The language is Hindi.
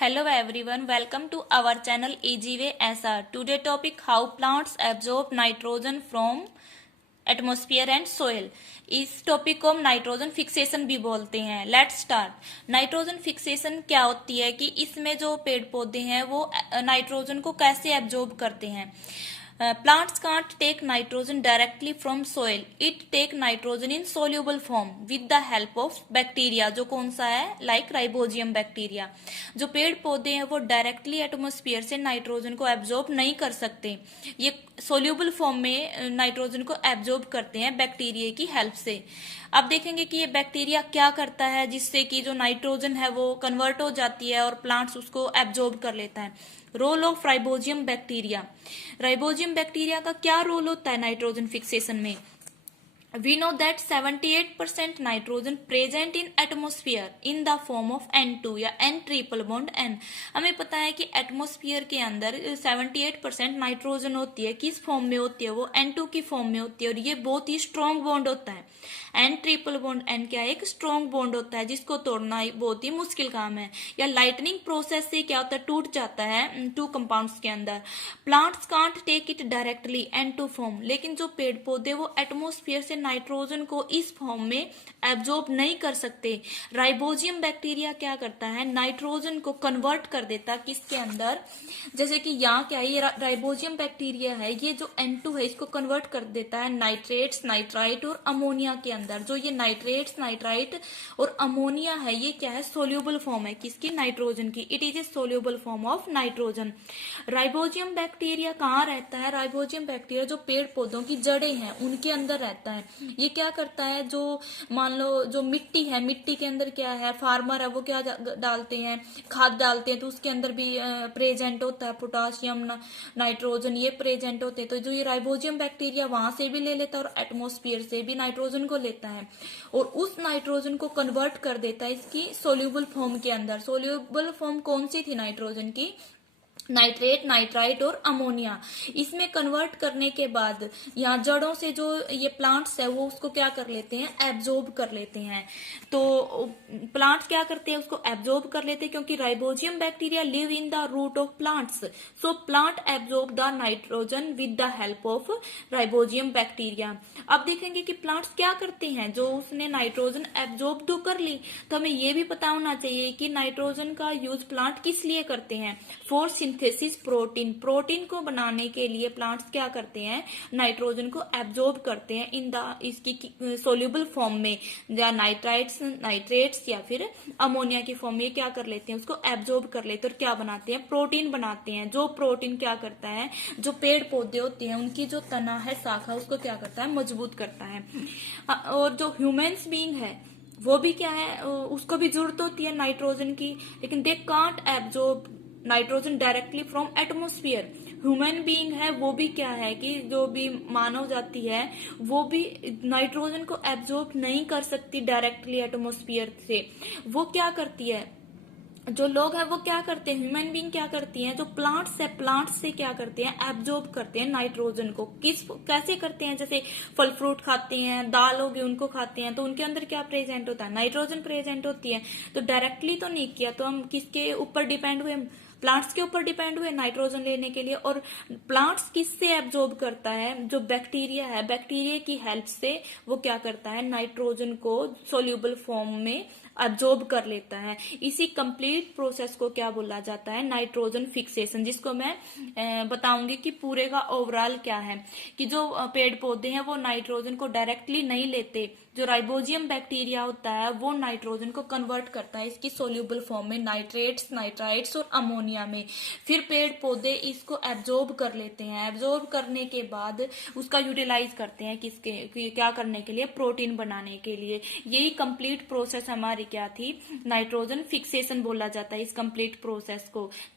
Hello everyone, welcome to our channel AGV SR. Today topic how plants absorb nitrogen from atmosphere and soil. इस टॉपिक को हम नाइट्रोजन फिक्सेशन भी बोलते हैं। Let's start. नाइट्रोजन फिक्सेशन क्या होती है कि इसमें जो पेड़ पौधे हैं वो नाइट्रोजन को कैसे एब्जॉर्ब करते हैं। Plants can't take nitrogen directly from soil. It take nitrogen in soluble form with the help of bacteria, जो कौन सा है, like राइबोजियम बैक्टीरिया। जो पेड़ पौधे हैं वो डायरेक्टली एटमॉस्फेयर से नाइट्रोजन को एब्जॉर्ब नहीं कर सकते, ये सोल्यूबल फॉर्म में नाइट्रोजन को एब्जॉर्ब करते हैं बैक्टीरिया की हेल्प से। अब देखेंगे कि ये बैक्टीरिया क्या करता है जिससे कि जो नाइट्रोजन है वो कन्वर्ट हो जाती है और प्लांट्स उसको एब्जॉर्ब कर लेता है। Role of rhizobium bacteria. Rhizobium bacteria का क्या रोल होता है नाइट्रोजन फिक्सेशन में। We know that 78% nitrogen present in atmosphere in the form of N2 या N ट्रिपल बॉन्ड N। हमें पता है कि एटमॉस्फेयर के अंदर 78% नाइट्रोजन होती है। किस फॉर्म में होती है वो N2 की फॉर्म में होती है और ये बहुत ही स्ट्रॉन्ग बॉन्ड होता है। N ट्रिपल बॉन्ड N क्या है, एक स्ट्रॉन्ग बॉन्ड होता है जिसको तोड़ना बहुत ही मुश्किल काम है। या लाइटनिंग प्रोसेस से क्या होता है, टूट जाता है टू कंपाउंड्स के अंदर। Plants can't take it directly N2 form, लेकिन जो पेड़ पौधे वो एटमॉस्फेयर से नाइट्रोजन को इस फॉर्म में एब्जॉर्ब नहीं कर सकते। राइबोजियम बैक्टीरिया क्या करता है, नाइट्रोजन को कन्वर्ट कर देता है किसके अंदर, जैसे कि यहाँ क्या है, ये राइबोजियम बैक्टीरिया है, ये जो N2 है इसको कन्वर्ट कर देता है नाइट्रेट्स, नाइट्राइट और अमोनिया के अंदर। जो ये नाइट्रेट्स, नाइट्राइट और अमोनिया है ये क्या है, सोल्यूबल फॉर्म है किसकी, नाइट्रोजन की। It is a soluble form of nitrogen. Rhizobium bacteria कहाँ रहता है, राइबोजियम बैक्टीरिया जो पेड़ पौधों की जड़ें हैं उनके अंदर रहता है। ये क्या करता है, जो मान लो जो मिट्टी है, मिट्टी के अंदर क्या है, फार्मर है वो क्या डालते हैं, खाद डालते हैं तो उसके अंदर भी प्रेजेंट होता है पोटाशियम, नाइट्रोजन, ये प्रेजेंट होते हैं। तो जो ये राइबोजियम बैक्टीरिया वहां से भी ले लेता है और एटमॉस्फेयर से भी नाइट्रोजन को लेता है और उस नाइट्रोजन को कन्वर्ट कर देता है इसकी सोल्यूबल फॉर्म के अंदर। सोल्यूबल फॉर्म कौन सी थी नाइट्रोजन की, नाइट्रेट, नाइट्राइट और अमोनिया। इसमें कन्वर्ट करने के बाद यहाँ जड़ों से जो ये प्लांट्स है वो उसको क्या कर लेते हैं, एब्जॉर्ब कर लेते हैं। तो प्लांट्स क्या करते हैं, उसको एब्जॉर्ब कर लेते हैं क्योंकि rhizobium bacteria live in the root of plants, so plant absorb the nitrogen with the help of rhizobium bacteria. अब देखेंगे कि प्लांट्स क्या करते हैं, जो उसने नाइट्रोजन एब्जॉर्ब तो कर ली, तो हमें ये भी पता होना चाहिए कि नाइट्रोजन का यूज प्लांट किस लिए करते हैं, फॉर सिंथेसिस प्रोटीन। प्रोटीन को बनाने के लिए प्लांट्स क्या करते हैं, नाइट्रोजन को एब्जॉर्ब करते हैं इन द इसकी सोल्यूबल फॉर्म में, या नाइट्राइट्स, नाइट्रेट्स या फिर अमोनिया की फॉर्म में क्या कर लेते हैं, उसको एब्जॉर्ब कर लेते हैं और क्या बनाते हैं, प्रोटीन बनाते हैं। जो प्रोटीन क्या करता है, जो पेड़ पौधे होते हैं उनकी जो तना है, शाखा, उसको क्या करता है, मजबूत करता है। और जो ह्यूमन्स बीइंग है वो भी क्या है, उसको भी जरूरत होती है नाइट्रोजन की, लेकिन they can't absorb nitrogen directly from atmosphere. Human being है वो भी क्या है कि जो भी मानव जाति है वो भी नाइट्रोजन को एब्जॉर्ब नहीं कर सकती डायरेक्टली एटमॉस्फेयर से। वो क्या करती है, जो लोग हैं वो क्या करते हैं, ह्यूमन बीइंग क्या करती हैं, जो प्लांट्स है, प्लांट्स से क्या करते हैं, एब्जॉर्ब करते हैं नाइट्रोजन को। कैसे करते हैं, जैसे फल फ्रूट खाते हैं, दाल होगी उनको खाते हैं तो उनके अंदर क्या प्रेजेंट होता है, नाइट्रोजन प्रेजेंट होती है। तो डायरेक्टली तो नहीं किया, तो हम किसके ऊपर डिपेंड हुए, प्लांट्स के ऊपर डिपेंड हुए नाइट्रोजन लेने के लिए। और प्लांट्स किससे एब्जॉर्ब करता है, जो बैक्टीरिया है, बैक्टीरिया की हेल्प से वो क्या करता है, नाइट्रोजन को सोल्यूबल फॉर्म में एब्जॉर्ब कर लेता है। इसी कंप्लीट प्रोसेस को क्या बोला जाता है, नाइट्रोजन फिक्सेशन, जिसको मैं बताऊंगी कि पूरे का ओवरऑल क्या है। कि जो पेड़ पौधे हैं वो नाइट्रोजन को डायरेक्टली नहीं लेते, जो राइबोजियम बैक्टीरिया होता है वो नाइट्रोजन को कन्वर्ट करता है इसकी सोल्यूबल फॉर्म में, नाइट्रेट्स, नाइट्राइट्स और अमोनिया में। फिर पेड़ पौधे इसको एब्जॉर्ब कर लेते हैं। एब्जॉर्ब करने के बाद उसका यूटिलाइज करते हैं किसके, क्या करने के लिए, प्रोटीन बनाने के लिए। यही कंप्लीट प्रोसेस हमारी क्या थी, नाइट्रोजन फिक्सेशन बोला जाता है इस कंप्लीट प्रोसेस को।